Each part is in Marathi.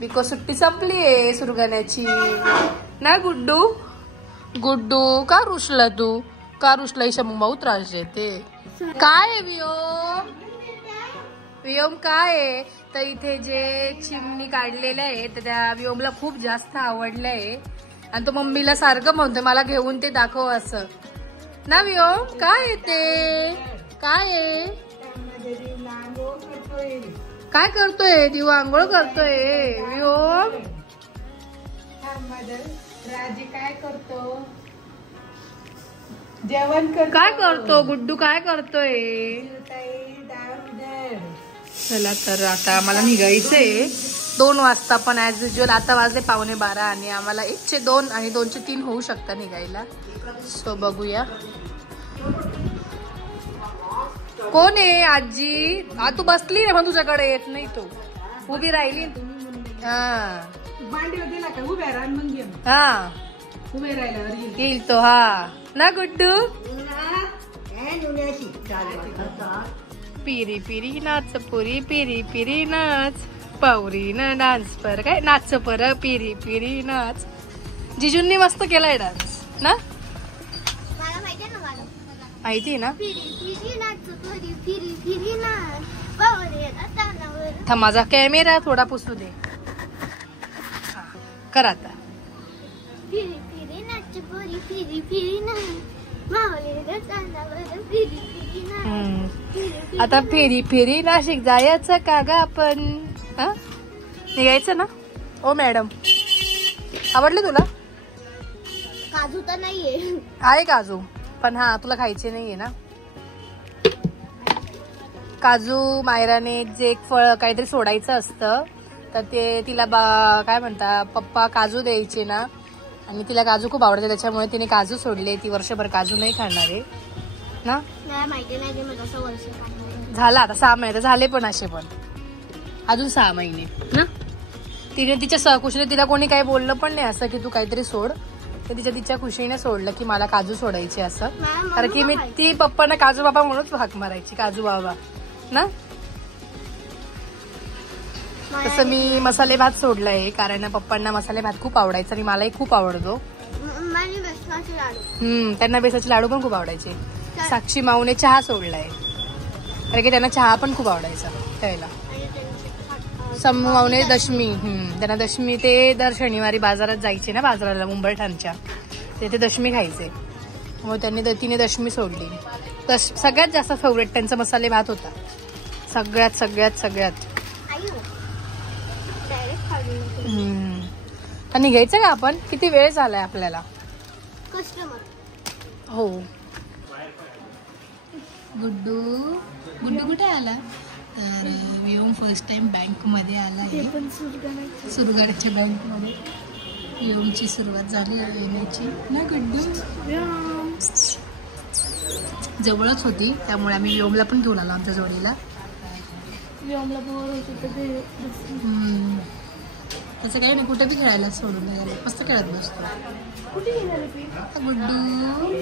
बिकॉज सुट्टी संपली आहे सुरगाण्याची ना गुड्डू. गुड्डू का रुसला तू? का रुसला? ईशा मऊ त्रास देते. काय आहे वियोम? वियोम काय आहे? तर इथे जे चिमणी काढलेलं आहे तर त्या वियोमला खूप जास्त आवडलं आहे आणि तो मम्मीला सारखं म्हणतोय मला घेऊन ते दाखव असं ना. वियोम काय आहे ते? काय आहे? काय करतोय? दिव आंघोळ करतोय वियोम. राजी काय करतो? जेवण करतो. काय करतो गुड्डू? काय करतोय? चला तर आता आम्हाला निघायचंय 2 वाजता पण ऍज युजल आता वाजले 11:15 आणि आम्हाला 1चे 2 आणि 2चे 3 होऊ शकता निघायला. सो बघूया कोण आहे. आजी तू बसली रे मग तुझ्याकडे येत नाही. तू उभी राहिली. हा येईल तो. हा ना गुड्डू. पिरी पिरी नाच पुरी पिरी पिरी नाच पौरी न डान्स पर काय नाच पर पिरी पिरी नाच. जिजूंनी मस्त केलाय डान्स ना. माहिती ना. था माझा कॅमेरा थोडा पुसू दे. कर आता. आता फेरी फेरी नाशिक जायचं का ग आपण? निघायचं ना. ओ मॅडम आवडले तुला? काजू तर नाहीये. आहे काजू पण हा तुला खायचे नाहीये ना. काजू मायराने जे एक फळ काहीतरी सोडायचं असतं तर ते तिला काय म्हणता पप्पा काजू द्यायचे ना आणि तिला काजू खूप आवडते त्याच्यामुळे तिने काजू सोडले. ती वर्षभर काजू नाही खाणार आहे ना. माहिती नाही झाला आता 6 महिने झाले पण असे पण अजून 6 महिने ना. तिने तिच्या खुशीने तिला कोणी काही बोललं पण नाही असं की तू काहीतरी सोड. तर तिच्या खुशीने सोडलं की मला काजू सोडायचे असं. कारण की मी ती पप्पांना काजू बाबा म्हणूनच हाक मारायची काजू बाबा ना. तसं मी मसाले भात सोडलाय कारण पप्पांना मसाले भात खूप आवडायचा आणि मलाही खूप आवडतो. त्यांना बेसनाचे लाडू पण खूप आवडायचे. साक्षी माऊने चहा सोडलाय कारण की त्यांना चहा पण खूप आवडायचा त्यावेळेला. समू माऊने दशमी. त्यांना दशमी ते दर शनिवारी बाजारात जायचे ना बाजाराला मुंबईठाणच्या ते दशमी खायचे. मग तिने दशमी सोडली. सगळ्यात जास्त फेवरेट त्यांचा मसाले भात होता. सगळ्यात सगळ्यात सगळ्यात. निघायचं का आपण? किती वेळ झालाय आपल्याला? हो. गुड्डू गुड्डू कुठे आला? तर वियोम फर्स्ट टाइम बँक मध्ये आला आहे. सुरगाण्याच्या बँक मध्ये वियोमची सुरुवात झाली येण्याची ना. गुड्डू जवळच होती त्यामुळे आम्ही वियोमला पण घेऊन आलो आमच्या जोडीला. वियोमला बोर होत तसं काही नाही. कुठे बी खेळायला सोडून गेला मस्त खेळत बसतो गुड्डू.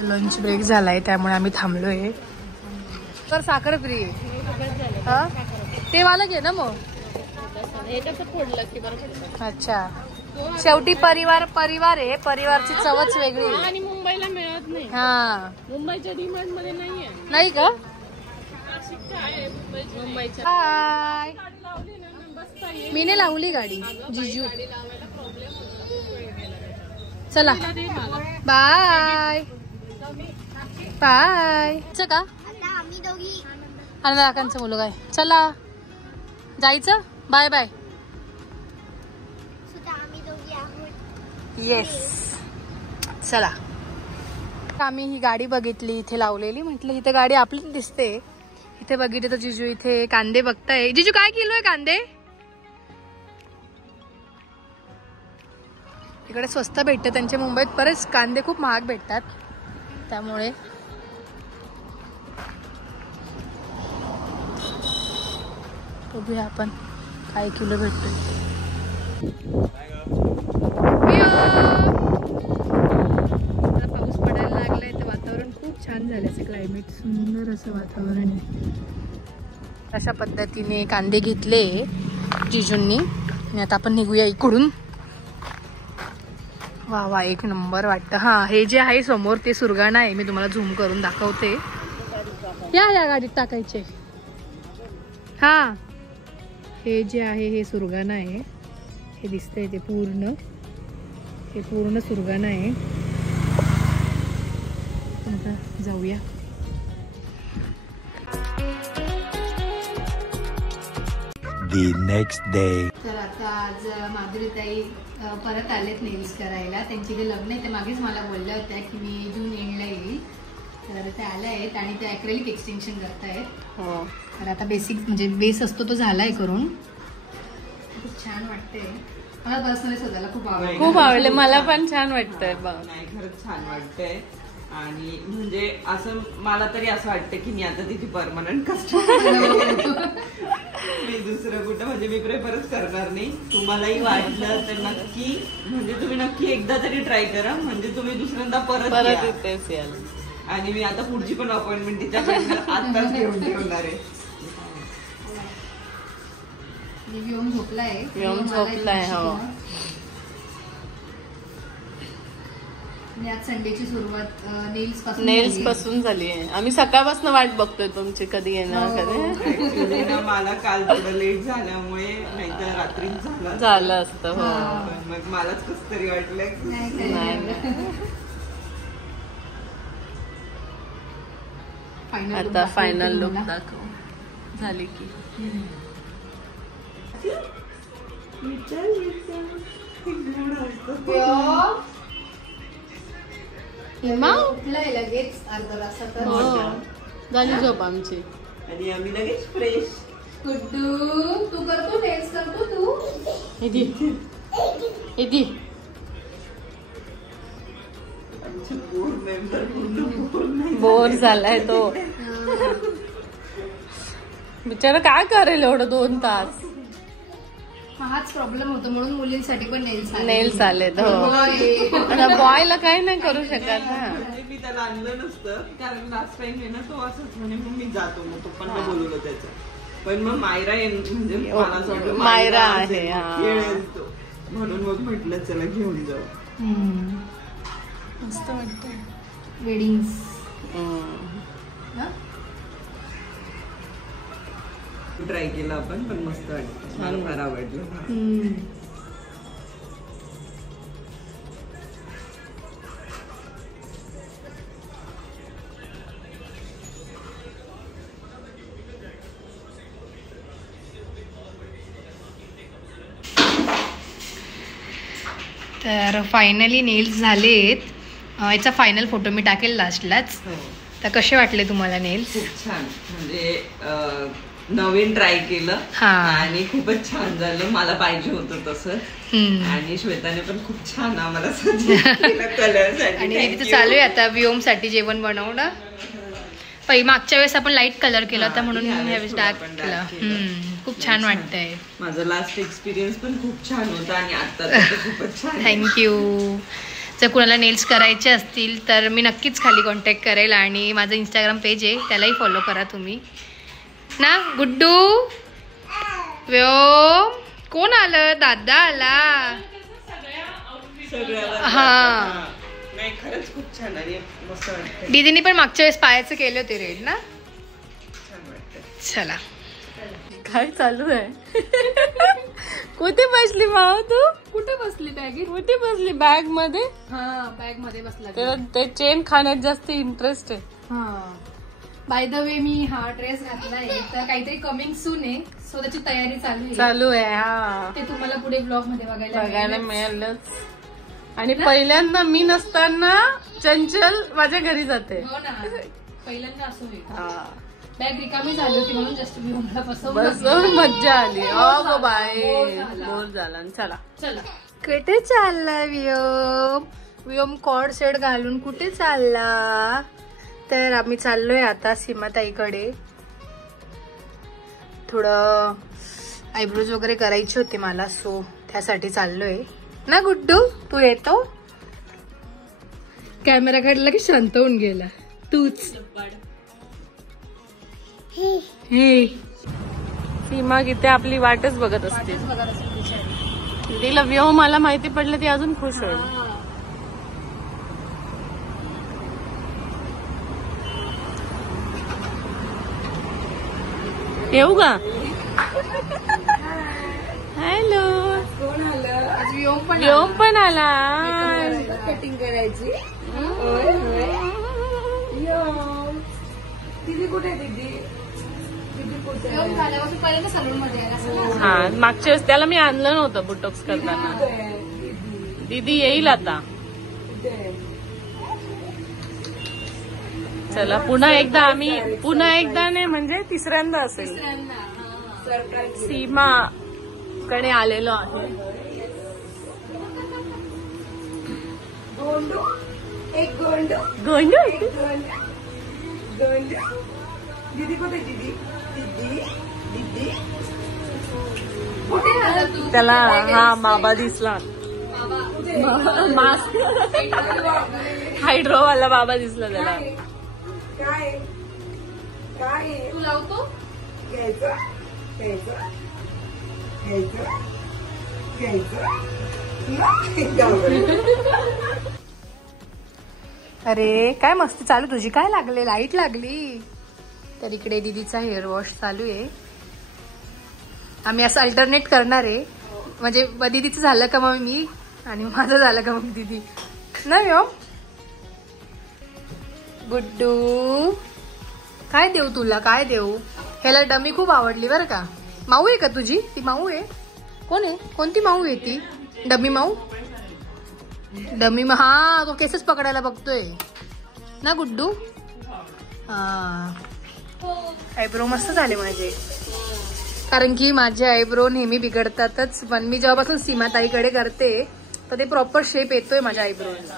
लंच ब्रेक झालाय त्यामुळे आम्ही थांबलोय. तर साखर फ्री आहे ते वाला घे ना मग. अच्छा शेवटी परिवार परिवार आहे. परिवारची चवच वेगळी आणि मुंबईला मिळत नाही. हा मुंबईच्या डिमांड मध्ये नाहीये. नाही का? हाय मी नाही लावली गाडी जिजू. चला बाय बाय. का काकांचा मुलगा आहे. चला जायचं. Bye bye. येस चला. आम्ही ही गाडी बघितली इथे लावलेली. म्हटलं इथे गाडी आपलीच दिसते. इथे बघितलं तर जिजू इथे कांदे बघताय. जिजू काय किलो आहे कांदे? इकडे स्वस्त भेटतात. त्यांच्या मुंबईत बरेच कांदे खूप महाग भेटतात त्यामुळे. बघूया आपण काय किलो भेटतोय. पाऊस पडायला लागलाय तर वातावरण खूप छान झालं. असं क्लायमेट सुंदर असं वातावरण आहे. अशा पद्धतीने कांदे घेतले जिजूंनी आणि आता आपण निघूया इकडून. वा वा, एक नंबर वाटतं. हा, हे जे आहे समोर ते सुरगाणा आहे. मी तुम्हाला झूम करून दाखवते. या गाडीत टाकायचे. हा, हे जे आहे हे सुरगाणा आहे. हे दिसतंय ते पूर्ण, हे पूर्ण सुरगाणा आहे. आता जाऊया. The next day. तर आता आज माधुरीताई परत आलेत नेल्स करायला. त्यांची जे लग्न आहे ते मागेच मला बोलल्या होत्या की मी जून एंडला येईल. तर ते आल्या आहेत आणि ते ॲक्रेलिक एक्सटेन्शन करतायत. हो, तर आता बेसिक म्हणजे बेस असतो तो झालाय करून. खूप छान वाटतंय. मला पर्सनली स्वतःला खूप आवडलं. खूप आवडले. मला पण छान वाटतंय. नाही, खरंच छान वाटतंय. आणि म्हणजे असं मला तरी असं वाटतं की मी आता तिथे परमनंट कस्टमर. मी दुसरं कुठं म्हणजे मी प्रेफरच करणार नाही. तुम्हालाही वाटलं तर नक्की म्हणजे तुम्ही नक्की एकदा तरी ट्राय करा. म्हणजे तुम्ही दुसऱ्यांदा परत येतेच याल. आणि मी आता पुढची पण अपॉइंटमेंट तिच्याकडनं आताच घेऊन ठेवणार आहे. व्योम झोपलाय. हो. आज संडेची सुरुवात नेल्स पासून झाली आहे. आम्ही सकाळपासून वाट बघतोय तुमची कधी येणार कधी. ऍक्च्युली ना मला काल थोडं लेट झाल्यामुळे नाहीतर रात्री झालं असतं. हो, पण मग मलाच कसं तरी वाटलं. आता फायनल लुक दाखव झाली की. लगेच अर्धा तासात झाली झोप आमची. आणि आम्ही लगेच फ्रेश. गुड्डू, तू करतो नेल्स करतो तू. बोर झालाय तो बिचारा. काय करेल एवढं 2 तास. हाच प्रॉब्लेम होतो म्हणून मुलींसाठी पण नेल्स आलेत. हो, बॉयला काही नाही करू शकत ना. म्हणजे मी त्याला आणलं नसतं कारण लास्ट टाइम आहे ना तो असंच म्हणे मग मी जातो. मग तो पण बोलवलं त्याचं. पण मग मायरा म्हणजे मला असं वाटलं मायरा आहे म्हणून मग म्हटलं चला घेऊन जाऊ. मस्त वाटतं वेडिंग. ट्राय केलं आपण पण मस्त वाटतं. मला फार आवडलं. तर फायनली नेल्स झालेत. याचा फायनल फोटो मी टाकेल लास्टलाच. तर कसे वाटले तुम्हाला नेल्स? खूप छान. म्हणजे नवीन ट्राय केलं आणि खूपच छान झालं. मला पाहिजे होतं तसं. आणि श्वेताने पण खूप छान आम्हाला कलर. आणि तिथे चालू आहे आता व्योम साठी जेवण बनवणं. मागच्या वेळेस आपण लाईट कलर केला होता म्हणून यावेळेस डार्क केला. खूप छान वाटतंय. माझा लास्ट एक्सपिरियन्स पण खूप छान होता आणि आता खूपच छान. थँक्यू. जर कुणाला नेल्स करायचे असतील तर मी नक्कीच खाली कॉन्टॅक्ट करेल. आणि माझं इंस्टाग्राम पेज आहे त्यालाही फॉलो करा तुम्ही ना. गुड्डू, व्योम, कोण आलं? दादा आला. हा, नाही खरंच खूप छान आणि मस्त वाटतं. दीदीने पण मागच्या वेळेस पायाचे केले होते रेड ना. छान वाटतं. चला, काय चालू आहे? कुठे बसली माव तू? कुठे बसली? बॅगेत. कुठे बसली? बॅग मध्ये. हा, बॅग मध्ये बसला. ते चेन खाण्यात जास्त इंटरेस्ट आहे. हा, बाय द वे मी हा ड्रेस घातलाय तर काहीतरी कमिंग सून आहे. सो त्याची तयारी चालू आहे. हा, ते तुम्हाला पुढे ब्लॉग मध्ये बघायला मिळालंच. आणि पहिल्यांदा मी नसताना चंचल माझ्या घरी जाते. हो ना, पहिल्यांदा असं होईल. बॅग रिकामी झाली होती म्हणून जस्ट व्योमला बसून मज्जा आली. अगो बाय, बोर झाला. चला चला. कुठे चालला व्योम? व्योम कॉर्ड सेट घालून कुठे चालला? तर आम्ही चाललोय आता सीमाताईकडे. थोडं आयब्रोज वगैरे करायची होती मला, सो त्यासाठी चाललोय ना. गुड्डू, तू येतो? कॅमेरा काढला की शांत होऊन गेला. तूच हे सीमा गीते आपली वाटच बघत असते. तिला व्योम मला माहिती पडलं ती अजून खुश होईल. येऊ का? हॅलो. व्योम पण आला. कटिंग करायची. दीदी कुठे? दीदी हा मागच्या वेळेस त्याला मी आणलं नव्हतं बोटॉक्स करताना. दीदी येईल आता. चला पुन्हा एकदा नाही म्हणजे तिसऱ्यांदा असेल सीमा कडे आलेलो आहे. गोंडू दीदी कुठे? दीदी त्याला हा बाबा दिसला. हायड्रोवाला बाबा दिसला त्याला. काय तू लावतो? घ्यायचं. अरे काय मस्त चालू तुझी. काय लागले? लाईट लागली. तर इकडे दीदीचा हेअर वॉश चालू आहे. आम्ही असं अल्टरनेट करणार आहे. म्हणजे दीदीचं झालं का मग मी आणि माझं झालं का मग दीदी. नाही हो गुड्डू काय देऊ तुला? काय देऊ? ह्याला डमी खूप आवडली बरं का. माऊ आहे का तुझी? ती माऊ आहे? कोण आहे? कोणती माऊ आहे ती? डमी माऊ? डमी हा तो केसच पकडायला बघतोय ना गुड्डू. हा आयब्रो मस्त झाले माझे. कारण की माझे आयब्रो नेहमी बिघडतातच. पण मी जेव्हापासून सीमाताईकडे करते तर ते प्रॉपर शेप येतोय माझ्या आयब्रोला.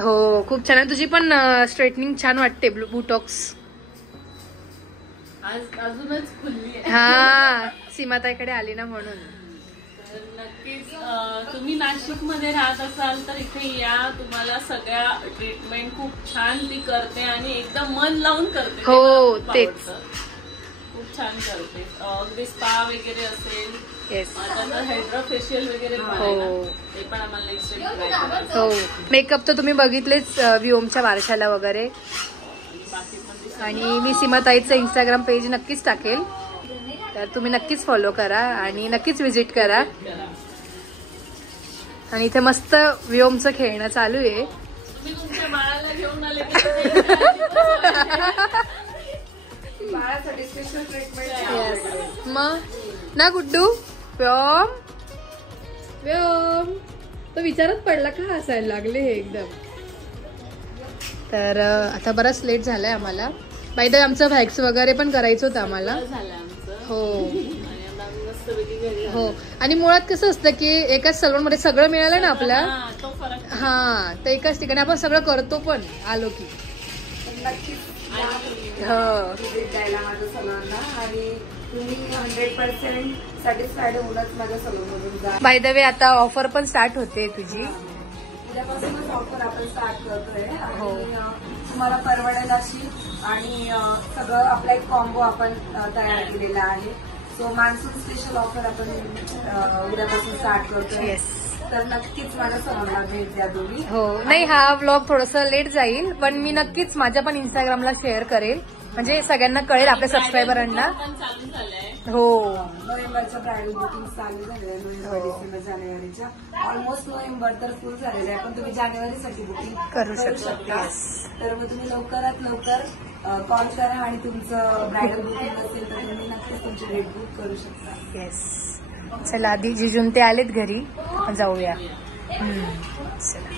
हो खूप छान आहे. तुझी पण स्ट्रेटनिंग छान वाटते. बोटॉक्स अजूनच खुलली आहे. हा सीमाताईकडे आली ना म्हणून. नक्कीच तुम्ही नाशिक मध्ये राहत असाल तर इथे या. तुम्हाला सगळ्या ट्रीटमेंट खूप छान ती करते आणि एकदम मन लावून करते. हो तेच खूप छान करते. अगदी स्पा वगैरे असेल. येस हायड्रा फेशियल वगैरे ते पण आम्हाला नेक्स्ट टाइम ट्राय करायचं. हो मेकअप तर तुम्ही बघितलेच व्योमच्या वारशाला वगैरे. आणि मी सीमाताईचं इंस्टाग्राम पेज नक्कीच टाकेल. तर तुम्ही नक्कीच फॉलो करा आणि नक्कीच व्हिजिट करा. आणि इथे मस्त व्योमचं खेळणं चालू आहे. तुम्ही तुमच्या बाळाला घेऊन आले बाळासाठी स्पेशल ट्रीटमेंट मग ना गुड्डू. व्योम तो विचारत पडला का हसायला लागले हे एकदम. तर आता बराच लेट झालाय आम्हाला. बाय द वे आमचं व्हॅक्स वगैरे पण करायचं होतं आम्हाला. हो आणि मुळात कसं असतं की एकाच सलून मध्ये सगळं मिळालं ना आपल्या. हा तर एकाच ठिकाणी आपण सगळं करतो पण आलो की. द्यायला माझ्या सलूनला आणि तुम्ही 100% सॅटिस्फाईड होऊनच माझ्या सलून मधून जा. बाय द वे आता ऑफर पण स्टार्ट होते तुझी. उद्यापासूनच ऑफर आपण स्टार्ट करतोय आणि तुम्हाला परवडेल अशी. आणि सगळं आपला एक कॉम्बो आपण तयार केलेला आहे. सो मान्सून स्पेशल ऑफर आपण उद्यापासून स्टार्ट करतोय. तर नक्कीच माझ्या सलूनला भेट द्या तुम्ही. हो नाही हा व्लॉग थोडंसं लेट जाईल पण मी नक्कीच माझ्या पण इंस्टाग्रामला शेअर करेल. म्हणजे सगळ्यांना कळेल आपल्या सबस्क्रायबरांना. हो नोव्हेंबरच्या ब्रायडल बुकिंग चालू झालेल्या. नोव्हेंबर डिसेंबर जानेवारीच्या ऑलमोस्ट नोव्हेंबर तर फुल झालेलं आहे. पण तुम्ही जानेवारीसाठी बुकिंग करू शकता. तर मग तुम्ही लवकरात लवकर कॉल करा आणि तुमचं ब्रायडल बुकिंग असेल तर तुम्ही नक्कीच तुमची डेट बुक करू शकता. येस चला आधी जिजून ते आलेत घरी जाऊया. चला